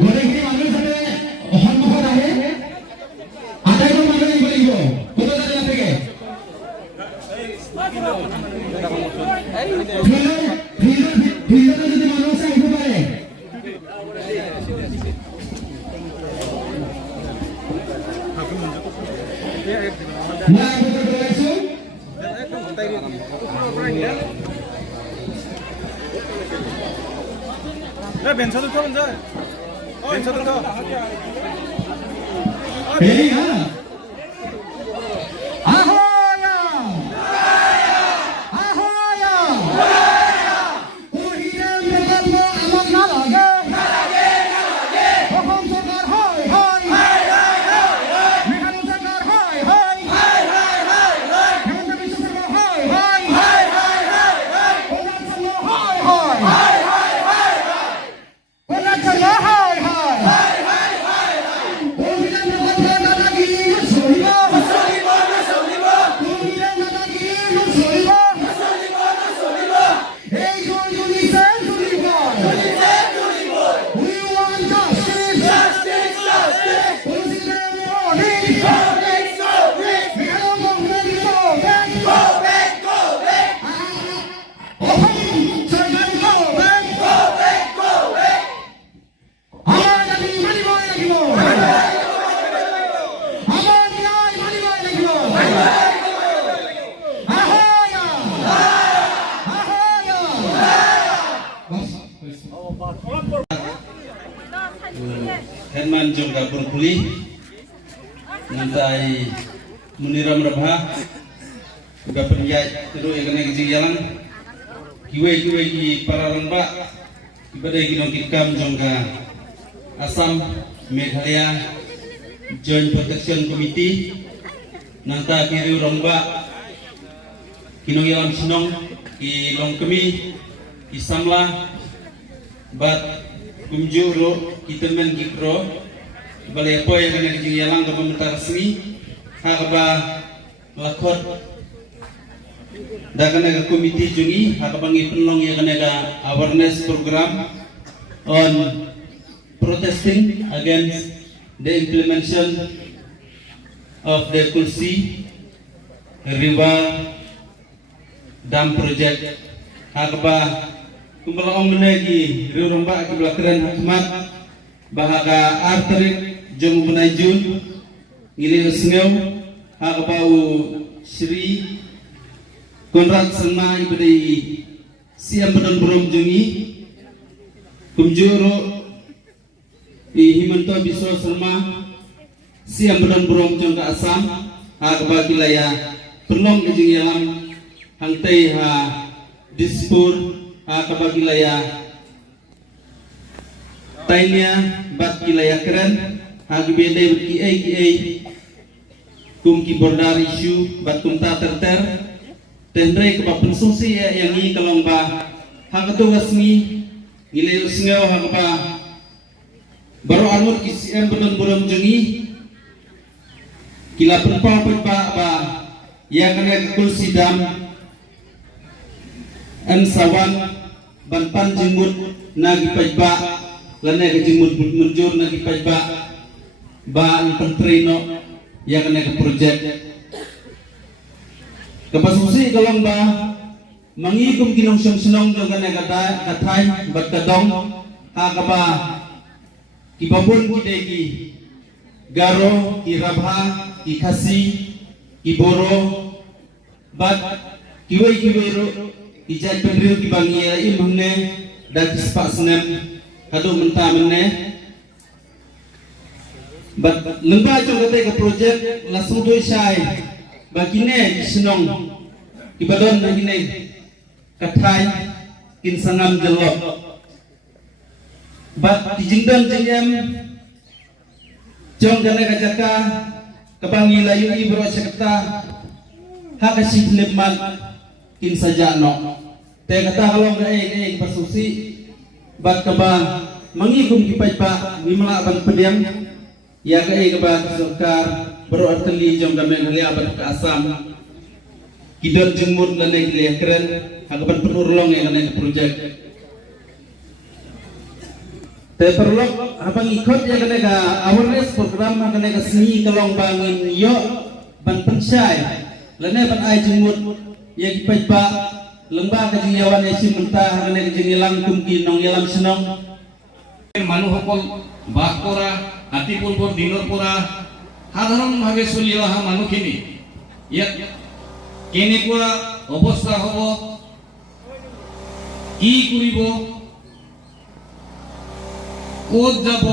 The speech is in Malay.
গোটেইখিনি মানুহ যাতে সন্মুখত আহে আটাইবোৰ মানুহ আহিব লাগিব কোনো যাতে নাথাকে ফিল্ডতে যদি মানুহ আছে আহিব পাৰে মই আগতে কৈছোঁ বেঞ্চত উঠা যায় বেঞ্চত উঠা এই হা Herman juga berpulih nanti Muniram Rabha juga penjat terus yang kena kejalan kiwe ki para ramba ibadah kinong kitkam jongga Assam Meghalaya Joint Protection Committee nanti kiri ramba kinong yalam sinong ki long kemi ki samla bat kumjuro kita men gikro balai apa yang kena kejalan ke pemerintah resmi hakaba lakot dah kena ke komiti jungi hakaba ngi penlong yang kena ke awareness program on protesting against the implementation of the Kulsi River Dam project hakaba kumpul orang menagi rumah kebelakang Ahmad bahaga arterik jom menajun ngili sengaw hakapau Sri Konrad Sama ibadai siam badan berom jungi kumjuro Himanto Biswa Sama siam badan berom jongka Assam hakapa kilaya perlong kejung yalam hangtai ha dispur hakapa kilaya Tainya bat kilaya keren hagi bede ki kum ki bordar isu bat kum ta terter tendre ke bapun susi yang ni kalong ba hagatu wasmi ngile usngaw hagpa baru anur ki siem bedon buram jungi kila penpa ba ya kena kul sidam an sawan ban pan jengmut nagi pajba lana ke jemut munjur nagi pajba ba an pentrino yang kena ke projek kapasusi kalong ba mangikum kinong senong jong kena katay bat kadong hakaba kibabun kidegi garo ki rabha ki khasi ki boro bat kiwei ro ki jat pendriu ki bangia imhne dak spa senem kado menta menne bat lemba jong kate ke projek langsung doi sai bagine senong ibadon bagine kathai kin sangam jelok bat dijingdan jengem jong gane kajaka kebangi layu ibro sekta hakasi lemman kin saja no te kata kalau ngai pasusi bat kebang mengigum kipai pa mimla ban pediam ya kai kebang sokar bro arteli jong gamen hali abat ke Assam kidon jengmut lane kile keren hagapan penurlong yang kena projek. Te perlu habang ikut ya kena ka awareness program kena ka seni kalong bangin yo ban pensai. Lene ban ai jengmut ya kipai pa lembah ka jinyawan esi mentah kena ka jinilang kumki nong yalam senong. মানুহ সকল বাস কৰা হাতীপুৰবোৰ দিনৰ পৰা সাধাৰণভাৱে চলি অহা মানুহখিনি ইয়াত কেনেকুৱা অৱস্থা হ'ব কি কৰিব ক'ত যাব